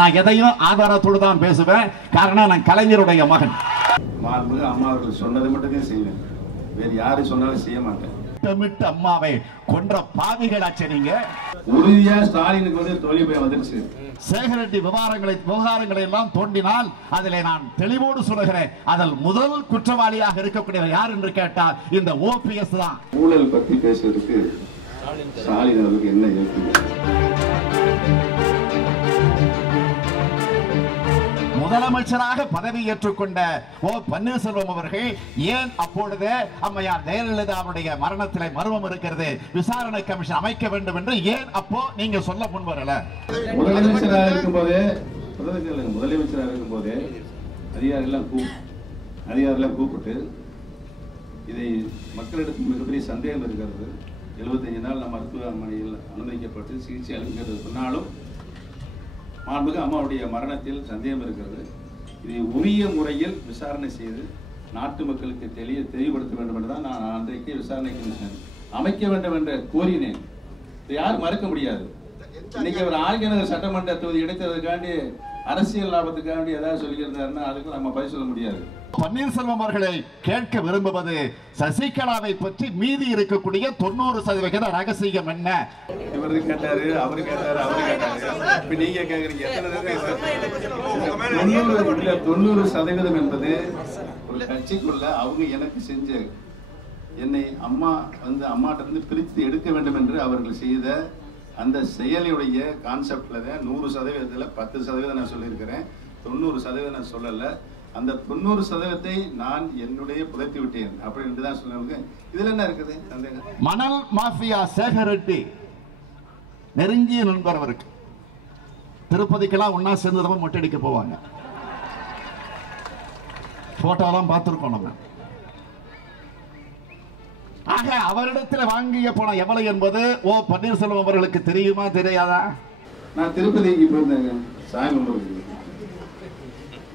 நான் எதையும் ஆதாரத்தோடு தான் பேசுவேன். காரணம் நான் கலைஞருடைய மகன். மாண்புமிகு அம்மா அவர்கள் சொன்னதை மட்டுமே செய்வேன், வேறு யாரு சொன்னாலும் செய்ய மாட்டேன். திட்டமிட்டு அம்மாவை கொன்ற பாவிகளாச்சே நீங்க. உறுதியா ஸ்டாலினுக்கு வந்து தோல்வி போய் வந்துருச்சு. சேகர் ரெட்டி விவகாரங்களை எல்லாம் தோண்டினால் அதிலே நான் தெளிவோடு சொல்லுகிறேன், அதில் முதல் குற்றவாளியாக இருக்கக்கூடியவர் யார் என்று கேட்டால் இந்த ஓபிஎஸ் தான். ஊழல் பத்தி பேசுறதுக்கு ஸ்டாலின் அவர்களுக்கு என்ன இருக்கு? முதலமைச்சராக பதவி ஏற்றுக்கொண்ட ஓ பன்னீர்செல்வம் அவர்கள் ஏன் அப்பொழுது அம்மையார் ஜெயலலிதா அவருடைய மரணத்திலே மர்மம் இருக்கிறது, விசாரணை கமிஷன் அமைக்க வேண்டும் என்று ஏன் அப்போ நீங்க சொல்ல முன்வரல? முதலமைச்சராக இருக்கும் போதே அதிகாரிகள் கூப்பிட்டு இதை மக்களிடத்தில் மிகப்பெரிய சந்தேகம் இருக்கிறது, 75 நாள் நம்ம மருத்துவமனையில் அனுமதிக்கப்பட்டு சிகிச்சை அளிக்கிறது சொன்னாலும் மாண்புமிகு அம்மாவுடைய மரணத்தில் சந்தேகம் இருக்கிறது, இதை உரிய முறையில் விசாரணை செய்து நாட்டு மக்களுக்கு தெளிவுபடுத்த வேண்டும் என்று தான் நான் அன்றைக்கு விசாரணை கமிஷன் அமைக்க வேண்டும் என்று கோரினேன். இதை யாரும் மறுக்க முடியாது. இன்னைக்கு அவர் ஆழ்கிணறு சட்டமன்ற தொகுதி இடைத்ததற்காண்டி அரசியல் லாபத்துக்காண்டி ஏதாவது சொல்லியிருந்தாருன்னா அதுக்கு நம்ம பதில் சொல்ல முடியாது. பன்னீர்செல்வம் அவர்களை கேட்க விரும்புவது சசிகலாவை பற்றி மீதி இருக்கக்கூடிய 90% ரகசியம் என்ன? இவரு கேட்டாரு, அவரு கேட்டாரு, அவரு கேட்டாரு, இப்ப நீங்க கேக்குறீங்க. 90% என்பது ஒரு கட்சிக்குள்ள அவங்க எனக்கு செஞ்ச என்னை அம்மா வந்து அம்மாட்ட இருந்து பிரித்து எடுக்க வேண்டும் என்று அவர்கள் செய்த அந்த செயலியுடைய கான்செப்ட்ல 100%ல 10% நான் சொல்லியிருக்கிறேன், 90% நான் சொல்லல. அந்த 90%த்தை நான் என்னுடைய புதைத்து விட்டேன் அப்படின்னு தான் சொல்லுவாங்க. இதுல என்ன இருக்குது? மணல் மாஃபியா சேகர் ரெட்டி நெருங்கிய நண்பர் அவருக்கு. திருப்பதிக்கெல்லாம் ஒன்னா சேர்ந்து மொட்டடிக்க போவாங்க. போட்டோலாம் பார்த்திருக்கோம் நம்ம. ஆக அவரிடத்தில் வாங்கிய பணம் எவ்வளவு என்பது ஓ பன்னீர்செல்வம் அவர்களுக்கு தெரியுமா தெரியாதா? நான் திருப்பதிக்கு போயிருந்தேங்க சாமி கும்பிடுறதுக்கு.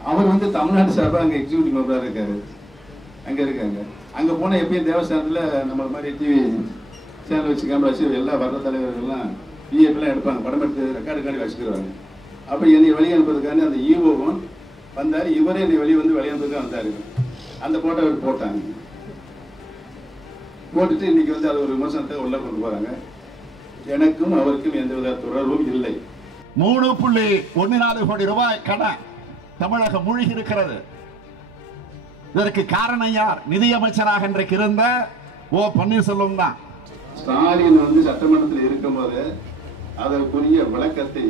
அவர் வந்து தமிழ்நாடு சார்பாக அங்கே எக்ஸிக்யூட்டிவ் மெம்பராக இருக்காரு, அங்கே இருக்காங்க. அங்கே போனால் எப்பயும் தேவஸ்தானத்தில் நம்ம மாதிரி டிவி சேனல் வச்சு கேமரா வச்சு எல்லா வர்ற தலைவர்கள்லாம் விஏபிலாம் எடுப்பாங்க, படம் எடுத்து ரெக்கார்டுக்காண்டி வச்சுக்கிடுவாங்க. அப்போ என்னை வெளியே அனுப்புறதுக்காண்டி அந்த ஈஓவும் வந்தார், இவரே என்னை வெளியே வந்து வெளியே அனுப்புறதுக்கு வந்தார். அந்த போட்டோ அவர் போட்டாங்க, போட்டுட்டு இன்னைக்கு வந்து அது ஒரு விமர்சனத்தை உள்ள கொண்டு போகிறாங்க. எனக்கும் அவருக்கும் எந்தவித தொடர்பும் இல்லை. 3.14 கோடி ரூபாய் கடன் தமிழகம் மூழ்கி இருக்கிறது. இதற்கு காரணம் யார்? நிதியமைச்சராக இன்றைக்கு இருந்த ஓ பன்னீர்செல்வம் தான். ஸ்டாலின் வந்து சட்டமன்றத்தில் இருக்கும் போது அதற்குரிய விளக்கத்தை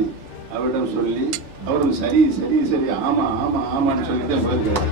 அவரிடம் சொல்லி அவரும் சரி சரி சரி ஆமா ஆமா ஆமான்னு சொல்லிட்டு போயிருக்காரு.